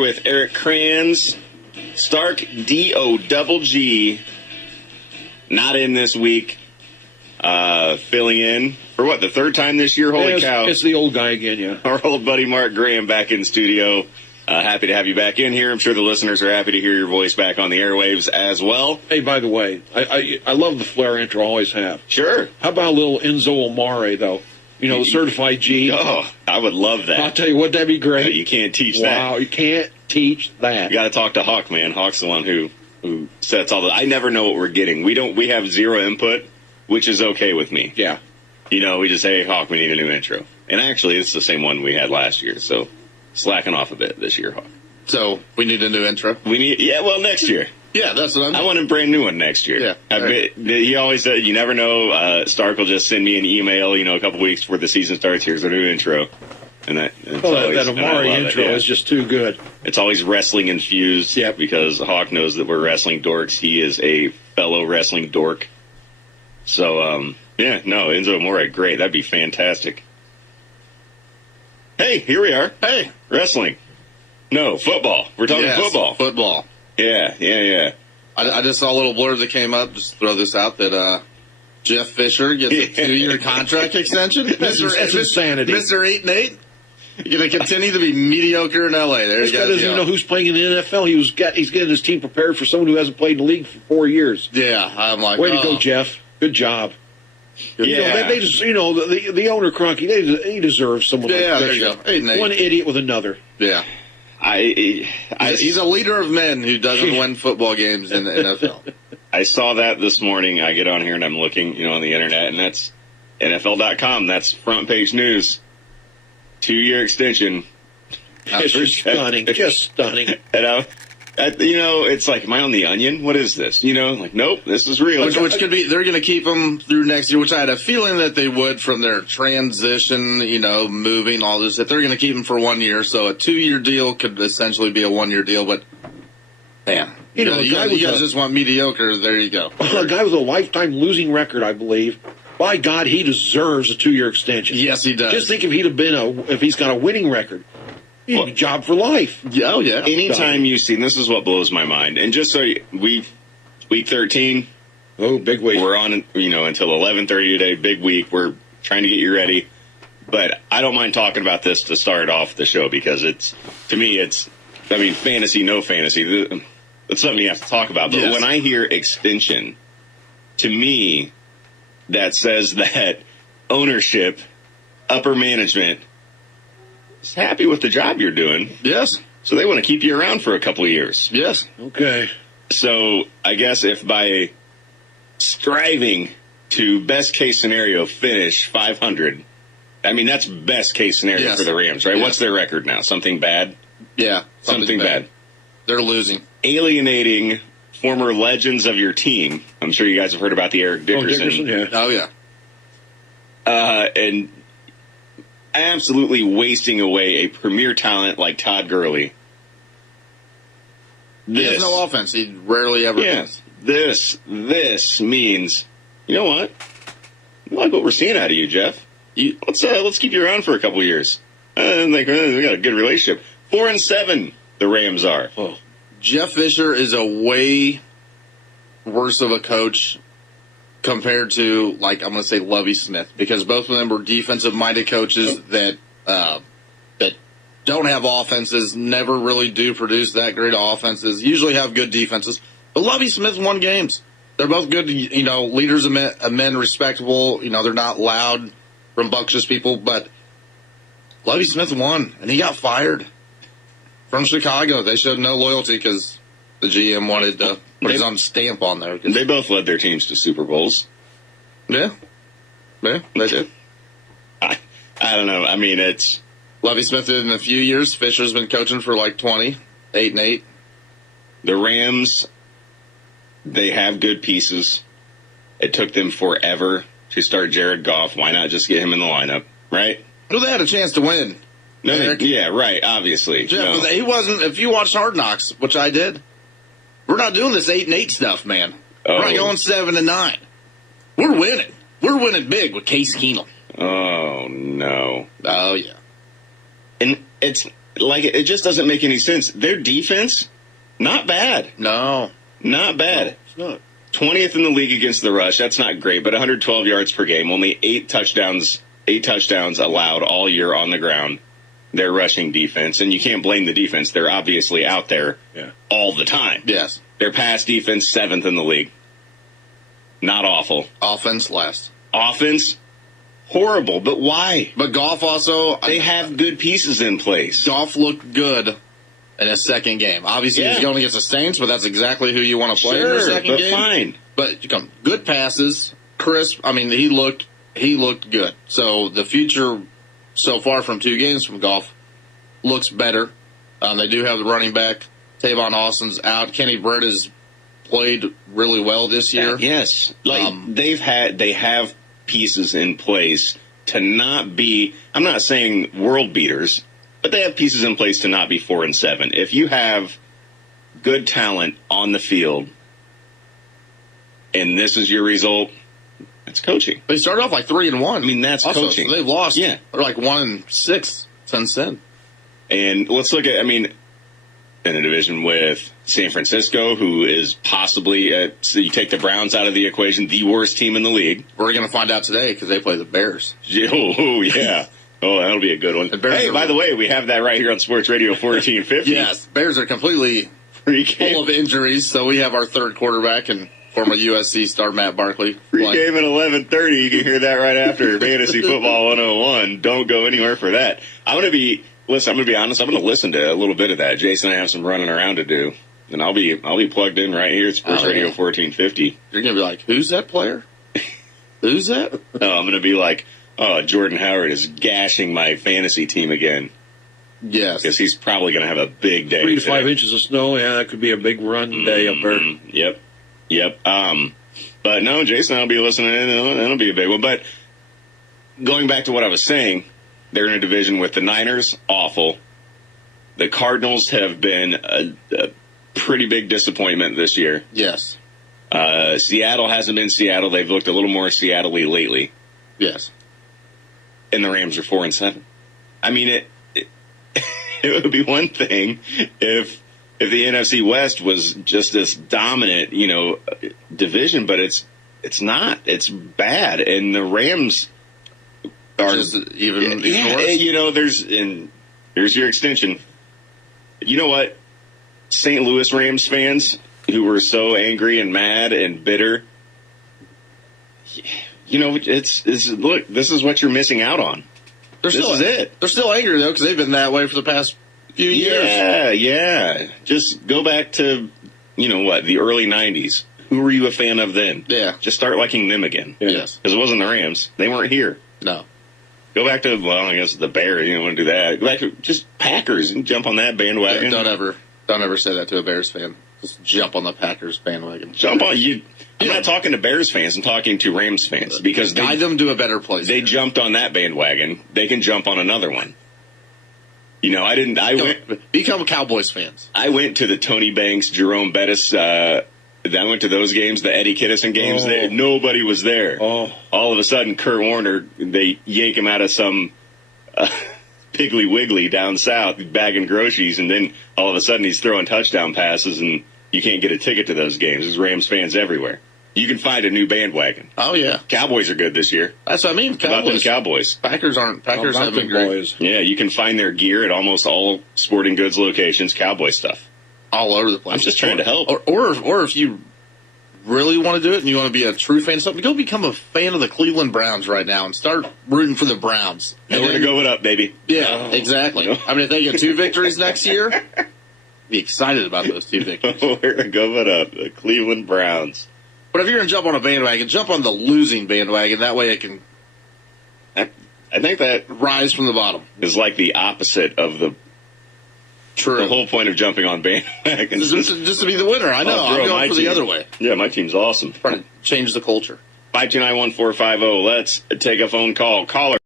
With Eric Kranz, Stark D-O-double-G, not in this week, filling in for what, the third time this year? Holy cow. It's the old guy again, yeah. Our old buddy Mark Graham back in studio. Happy to have you back in here. I'm sure the listeners are happy to hear your voice back on the airwaves as well. Hey, by the way, I love the Flair intro, always have. Sure. How about a little Enzo Amare, though? You know, the certified G. Oh, I would love that. I'll tell you what, that'd be great. You can't teach that. Wow, you can't teach that. You got to talk to Hawk, man. Hawk's the one who sets all the. I never know what we're getting. We have zero input, which is okay with me. Yeah. You know, we just say, hey, Hawk, we need a new intro. And actually, it's the same one we had last year, so slacking off a bit this year, Hawk. So we need a new intro? Next year. Yeah, that's what I mean. I want a brand new one next year. Yeah. He always said, you never know. Stark will just send me an email, a couple weeks before the season starts. Here's a new intro. And that Amari intro is just too good. It's always wrestling infused. Yep. Because Hawk knows that we're wrestling dorks. He is a fellow wrestling dork. So, Enzo Amore, great. That'd be fantastic. Hey, here we are. Hey. Wrestling. No, football. We're talking football. Football. Yeah. I just saw a little blurb that came up. Just throw this out that Jeff Fisher gets a 2-year contract extension. That's insanity. Mr. 8-8. You're going to continue to be mediocre in L.A. This guy doesn't even know who's playing in the NFL. He's getting his team prepared for someone who hasn't played in the league for 4 years. Yeah, I'm like, way to go, Jeff. Good job. Yeah. They just, the owner, Kroenke, he deserves someone like there Fisher. you go. 8-8. One idiot with another. Yeah. He's a leader of men who doesn't win football games in the NFL. I saw that this morning. I get on here and I'm looking, on the internet, and that's NFL.com. That's front page news. 2-year extension. Just stunning. Just stunning. And it's like, am I on the Onion? What is this? Nope, this is real. Which could be, they're going to keep him through next year, which I had a feeling that they would from their transition, moving, all this, that they're going to keep him for 1 year. So a 2-year deal could essentially be a 1-year deal, but man, you guys just want mediocre. There you go. A guy with a lifetime losing record, I believe. By God, he deserves a 2-year extension. Yes, he does. Just think if he's got a winning record. Job for life. Oh, yeah. Anytime you see, and this is what blows my mind, and just so week 13. Oh, big week. We're on, until 11:30 today. Big week. We're trying to get you ready. But I don't mind talking about this to start off the show because fantasy, no fantasy. It's something you have to talk about. But when I hear extension, to me, that says that ownership, upper management, is happy with the job you're doing. Yes. So they want to keep you around for a couple of years. Yes. Okay. So I guess if by striving to best case scenario finish 500, that's best case scenario for the Rams, right? Yes. What's their record now? Something bad? Yeah. Something bad. They're losing. Alienating former legends of your team. I'm sure you guys have heard about the Eric Dickerson. Yeah. Oh, yeah. And absolutely wasting away a premier talent like Todd Gurley. He has no offense. He rarely ever does. This means, you know what? I like what we're seeing out of you, Jeff. Let's keep you around for a couple of years. We got a good relationship. 4-7, the Rams are. Oh. Jeff Fisher is a way worse of a coach compared to, I'm going to say, Lovie Smith, because both of them were defensive-minded coaches that don't have offenses, never really do produce that great offenses, usually have good defenses. But Lovie Smith won games. They're both good, leaders of men, respectable. They're not loud, rambunctious people, but Lovie Smith won, and he got fired from Chicago. They showed no loyalty because the GM wanted to put his own stamp on there. They both led their teams to Super Bowls. Yeah, they did. I don't know. It's... Lovie Smith did in a few years. Fisher's been coaching for 20, 8-8. The Rams, they have good pieces. It took them forever to start Jared Goff. Why not just get him in the lineup, right? Well, they had a chance to win. Right, obviously. Jeff, he wasn't. If you watched Hard Knocks, which I did, we're not doing this 8-8 stuff, man. We're not going 7-9. We're winning. We're winning big with Case Keenum. Oh, no. Oh, yeah. And it's like, it just doesn't make any sense. Their defense, not bad. No. Not bad. No, it's not. 20th in the league against the rush. That's not great, but 112 yards per game. Only 8 touchdowns allowed all year on the ground. Their rushing defense, and you can't blame the defense. They're obviously out there all the time. Yes. Their pass defense, 7th in the league. Not awful. Offense last. Offense, horrible, but why? But Goff also... They have good pieces in place. Goff looked good in his second game. Obviously, he's going against the Saints, but that's exactly who you want to play in your second game. Fine. But good passes, crisp. I mean, he looked good. So the future so far from 2 games from Goff looks better. They do have the running back. Tavon Austin's out. Kenny Britt has played really well this year. Yes. They have pieces in place to not be, I'm not saying world beaters, but they have pieces in place to not be 4-7. If you have good talent on the field and this is your result, that's coaching. They started off like 3-1. I mean, that's also, coaching. So they've lost. Yeah. They're like 1-6 since then. And let's look at, in a division with San Francisco, who is possibly, so you take the Browns out of the equation, the worst team in the league. We're going to find out today because they play the Bears. Oh, yeah. Oh, that'll be a good one. Hey, by the way, we have that right here on Sports Radio 1450. Yes, Bears are completely full of injuries, so we have our third quarterback and former USC star Matt Barkley. Free game at 11:30. You can hear that right after Fantasy Football 101. Don't go anywhere for that. I'm going to be honest. I'm going to listen to a little bit of that. Jason and I have some running around to do, and I'll be plugged in right here at Sports Radio 1450. You're going to be like, who's that player? Who's that? Oh, I'm going to be like, oh, Jordan Howard is gashing my fantasy team again. Yes. Because he's probably going to have a big day. 3 to 5 inches of snow. Yeah, that could be a big run day up there. Yep. But no, Jason, I'll be listening in. That'll be a big one. But going back to what I was saying, they're in a division with the Niners, awful. The Cardinals have been a pretty big disappointment this year. Yes. Seattle hasn't been Seattle. They've looked a little more Seattle-y lately. Yes. And the Rams are 4-7. I mean, it would be one thing if the NFC West was just this dominant, division, but it's not. It's bad, and the Rams are just even worse. There's your extension. You know what? St. Louis Rams fans who were so angry and mad and bitter. Look, this is what you're missing out on. This is it. They're still angry, though, because they've been that way for the past few years. Yeah. Just go back to, the early 90s. Who were you a fan of then? Yeah. Just start liking them again. Yes. Because it wasn't the Rams. They weren't here. No. Go back to, I guess the Bears. You don't want to do that. Go back to just Packers and jump on that bandwagon. Yeah, don't ever say that to a Bears fan. Just jump on the Packers bandwagon. Jump on you. I'm not talking to Bears fans. I'm talking to Rams fans because guide them to a better place. They jumped on that bandwagon. They can jump on another one. Become Cowboys fans. I went to the Tony Banks, Jerome Bettis. I went to those games, the Eddie Kinnison games. Nobody was there. Oh. All of a sudden, Kurt Warner, they yank him out of some Piggly Wiggly down south, bagging groceries, and then all of a sudden he's throwing touchdown passes, and you can't get a ticket to those games. There's Rams fans everywhere. You can find a new bandwagon. Oh, yeah. Cowboys are good this year. That's what I mean. How about them Cowboys? Packers have been great. Boys. Yeah, you can find their gear at almost all sporting goods locations, Cowboy stuff. All over the place. I'm just trying to help. Or if you really want to do it and you want to be a true fan of something, go become a fan of the Cleveland Browns right now and start rooting for the Browns. Nowhere to go it up, baby. Yeah, exactly. I mean, if they get 2 victories next year, be excited about those 2 victories. Nowhere to go it up. The Cleveland Browns. But if you're going to jump on a bandwagon, jump on the losing bandwagon. That way it can I think that rise from the bottom. Is like the opposite of the whole point of jumping on bandwagons. Just to be the winner. I know. I'm going for the other way. Yeah, my team's awesome. Trying to change the culture. 529-1450. Let's take a phone call. Caller.